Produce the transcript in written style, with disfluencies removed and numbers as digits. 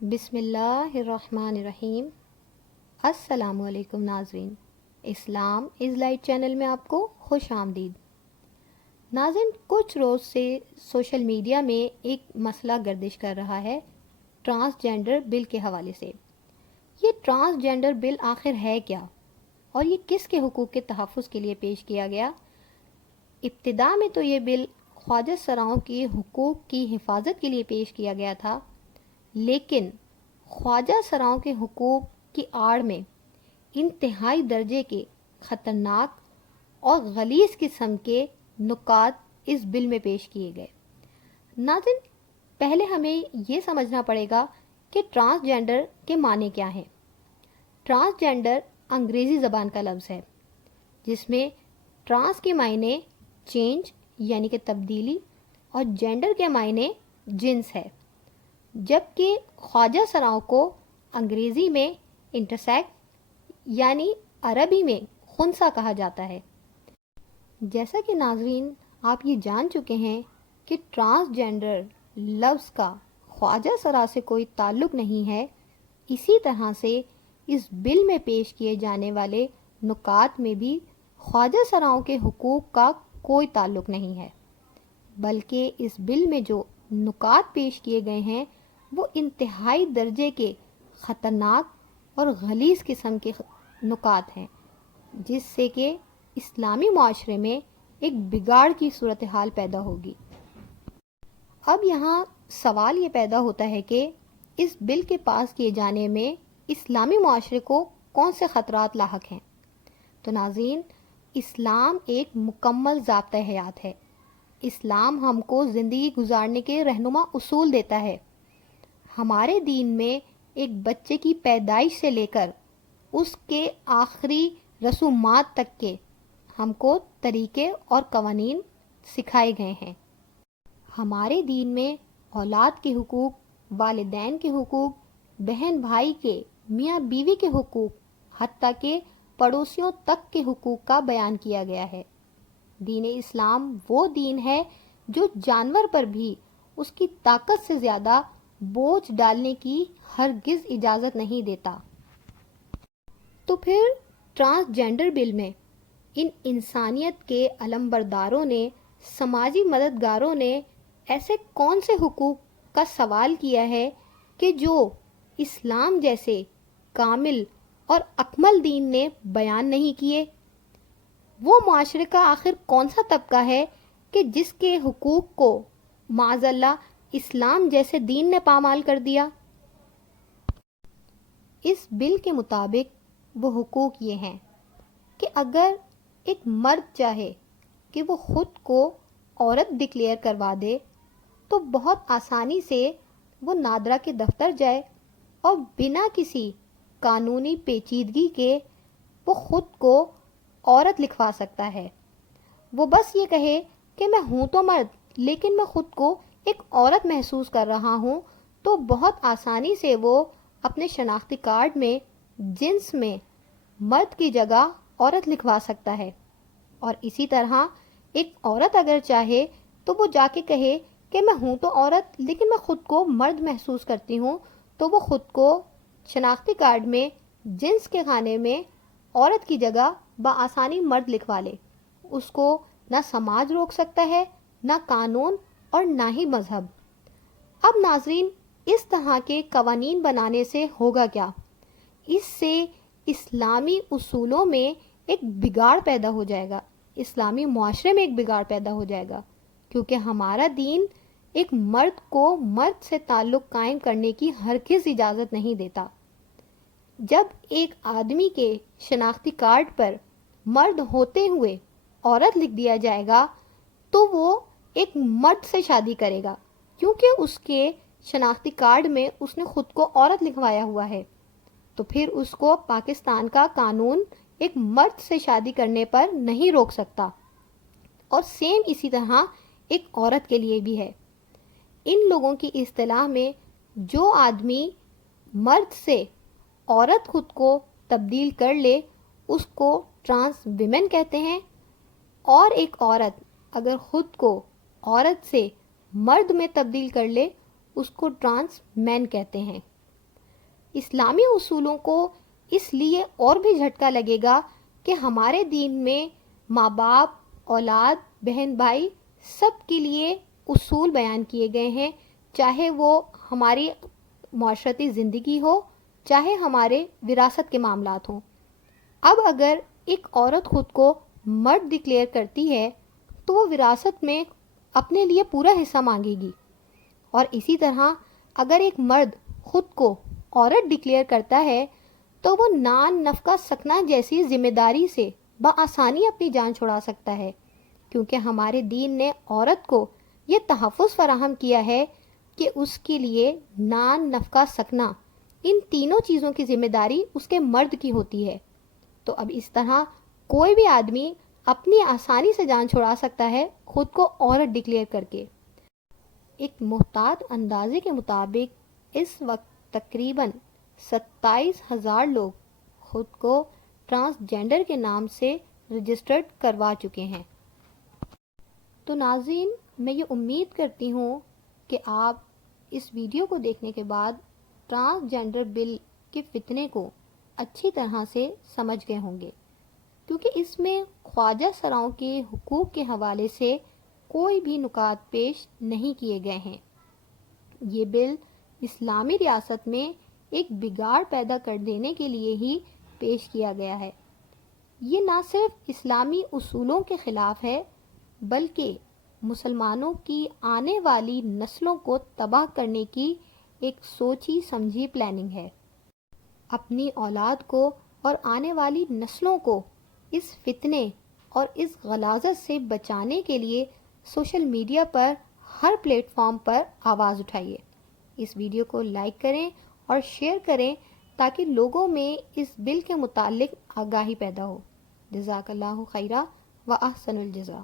بسم اللہ الرحمن الرحیم۔ السلام علیکم ناظرین، اسلام از لائٹ چینل میں آپ کو خوش آمدید۔ ناظرین، کچھ روز سے سوشل میڈیا میں ایک مسئلہ گردش کر رہا ہے ٹرانسجینڈر بل کے حوالے سے۔ یہ ٹرانسجینڈر بل آخر ہے کیا اور یہ کس کے حقوق کے تحفظ کے لیے پیش کیا گیا؟ ابتدا میں تو یہ بل خواجہ سراؤں کے حقوق کی حفاظت کے لیے پیش کیا گیا تھا، لیکن خواجہ سراؤں کے حقوق کی آڑ میں انتہائی درجے کے خطرناک اور غلیظ قسم کے نکات اس بل میں پیش کیے گئے۔ ناظرین، پہلے ہمیں یہ سمجھنا پڑے گا کہ ٹرانسجینڈر کے معنی کیا ہیں۔ ٹرانسجینڈر انگریزی زبان کا لفظ ہے جس میں ٹرانس کے معنی چینج یعنی کہ تبدیلی اور جینڈر کے معنی جنس ہے، جبکہ خواجہ سراؤں کو انگریزی میں انٹرسیکس یعنی عربی میں خنثی کہا جاتا ہے۔ جیسا کہ ناظرین آپ یہ جان چکے ہیں کہ ٹرانسجینڈر لفظ کا خواجہ سرا سے کوئی تعلق نہیں ہے، اسی طرح سے اس بل میں پیش کیے جانے والے نکات میں بھی خواجہ سراؤں کے حقوق کا کوئی تعلق نہیں ہے، بلکہ اس بل میں جو نکات پیش کیے گئے ہیں وہ انتہائی درجے کے خطرناک اور غلیظ قسم کے نکات ہیں، جس سے کہ اسلامی معاشرے میں ایک بگاڑ کی صورتحال پیدا ہوگی۔ اب یہاں سوال یہ پیدا ہوتا ہے کہ اس بل کے پاس کیے جانے میں اسلامی معاشرے کو کون سے خطرات لاحق ہیں؟ تو ناظرین، اسلام ایک مکمل ضابطۂ حیات ہے۔ اسلام ہم کو زندگی گزارنے کے رہنما اصول دیتا ہے۔ ہمارے دین میں ایک بچے کی پیدائش سے لے کر اس کے آخری رسومات تک کے ہم کو طریقے اور قوانین سکھائے گئے ہیں۔ ہمارے دین میں اولاد کے حقوق، والدین کے حقوق، بہن بھائی کے، میاں بیوی کے حقوق، حتیٰ کہ پڑوسیوں تک کے حقوق کا بیان کیا گیا ہے۔ دین اسلام وہ دین ہے جو جانور پر بھی اس کی طاقت سے زیادہ بوجھ ڈالنے کی ہرگز اجازت نہیں دیتا۔ تو پھر ٹرانسجینڈر بل میں ان انسانیت کے علمبرداروں نے، سماجی مددگاروں نے ایسے کون سے حقوق کا سوال کیا ہے کہ جو اسلام جیسے کامل اور اکمل دین نے بیان نہیں کیے؟ وہ معاشرے کا آخر کون سا طبقہ ہے کہ جس کے حقوق کو معاذ اللہ اسلام جیسے دین نے پامال کر دیا؟ اس بل کے مطابق وہ حقوق یہ ہیں کہ اگر ایک مرد چاہے کہ وہ خود کو عورت ڈکلیئر کروا دے تو بہت آسانی سے وہ نادرا کے دفتر جائے اور بنا کسی قانونی پیچیدگی کے وہ خود کو عورت لکھوا سکتا ہے۔ وہ بس یہ کہے کہ میں ہوں تو مرد لیکن میں خود کو ایک عورت محسوس کر رہا ہوں، تو بہت آسانی سے وہ اپنے شناختی کارڈ میں جنس میں مرد کی جگہ عورت لکھوا سکتا ہے۔ اور اسی طرح ایک عورت اگر چاہے تو وہ جا کے کہے کہ میں ہوں تو عورت لیکن میں خود کو مرد محسوس کرتی ہوں، تو وہ خود کو شناختی کارڈ میں جنس کے خانے میں عورت کی جگہ بآسانی مرد لکھوا لے۔ اس کو نہ سماج روک سکتا ہے، نہ قانون اور نہ ہی مذہب۔ اب ناظرین، اس طرح کے قوانین بنانے سے ہوگا کیا؟ اس سے اسلامی اصولوں میں ایک بگاڑ پیدا ہو جائے گا، اسلامی معاشرے میں ایک بگاڑ پیدا ہو جائے گا، کیونکہ ہمارا دین ایک مرد کو مرد سے تعلق قائم کرنے کی ہرگز اجازت نہیں دیتا۔ جب ایک آدمی کے شناختی کارڈ پر مرد ہوتے ہوئے عورت لکھ دیا جائے گا تو وہ ایک مرد سے شادی کرے گا، کیونکہ اس کے شناختی کارڈ میں اس نے خود کو عورت لکھوایا ہوا ہے۔ تو پھر اس کو پاکستان کا قانون ایک مرد سے شادی کرنے پر نہیں روک سکتا، اور سیم اسی طرح ایک عورت کے لیے بھی ہے۔ ان لوگوں کی اصطلاح میں جو آدمی مرد سے عورت خود کو تبدیل کر لے اس کو ٹرانس ویمن کہتے ہیں، اور ایک عورت اگر خود کو عورت سے مرد میں تبدیل کر لے اس کو ٹرانس مین کہتے ہیں۔ اسلامی اصولوں کو اس لیے اور بھی جھٹکا لگے گا کہ ہمارے دین میں ماں باپ، اولاد، بہن بھائی سب کے لیے اصول بیان کیے گئے ہیں، چاہے وہ ہماری معاشرتی زندگی ہو، چاہے ہمارے وراثت کے معاملات ہوں۔ اب اگر ایک عورت خود کو مرد ڈکلیئر کرتی ہے تو وہ وراثت میں اپنے لیے پورا حصہ مانگے گی، اور اسی طرح اگر ایک مرد خود کو عورت ڈکلیئر کرتا ہے تو وہ نان نفقہ سکنا جیسی ذمہ داری سے بآسانی اپنی جان چھڑا سکتا ہے، کیونکہ ہمارے دین نے عورت کو یہ تحفظ فراہم کیا ہے کہ اس کے لیے نان نفقہ سکنا ان تینوں چیزوں کی ذمہ داری اس کے مرد کی ہوتی ہے۔ تو اب اس طرح کوئی بھی آدمی اپنی آسانی سے جان چھڑا سکتا ہے خود کو عورت ڈکلیئر کر کے۔ ایک محتاط اندازے کے مطابق اس وقت تقریباً 27,000 لوگ خود کو ٹرانسجینڈر کے نام سے رجسٹرڈ کروا چکے ہیں۔ تو ناظرین، میں یہ امید کرتی ہوں کہ آپ اس ویڈیو کو دیکھنے کے بعد ٹرانسجینڈر بل کے فتنے کو اچھی طرح سے سمجھ گئے ہوں گے، کیونکہ اس میں خواجہ سراؤں کے حقوق کے حوالے سے کوئی بھی نکات پیش نہیں کیے گئے ہیں۔ یہ بل اسلامی ریاست میں ایک بگاڑ پیدا کر دینے کے لیے ہی پیش کیا گیا ہے۔ یہ نہ صرف اسلامی اصولوں کے خلاف ہے بلکہ مسلمانوں کی آنے والی نسلوں کو تباہ کرنے کی ایک سوچی سمجھی پلاننگ ہے۔ اپنی اولاد کو اور آنے والی نسلوں کو اس فتنے اور اس غلاظت سے بچانے کے لیے سوشل میڈیا پر ہر پلیٹ فارم پر آواز اٹھائیے۔ اس ویڈیو کو لائک کریں اور شیئر کریں تاکہ لوگوں میں اس بل کے متعلق آگاہی پیدا ہو۔ جزاک اللہ خیرہ و احسن الجزا۔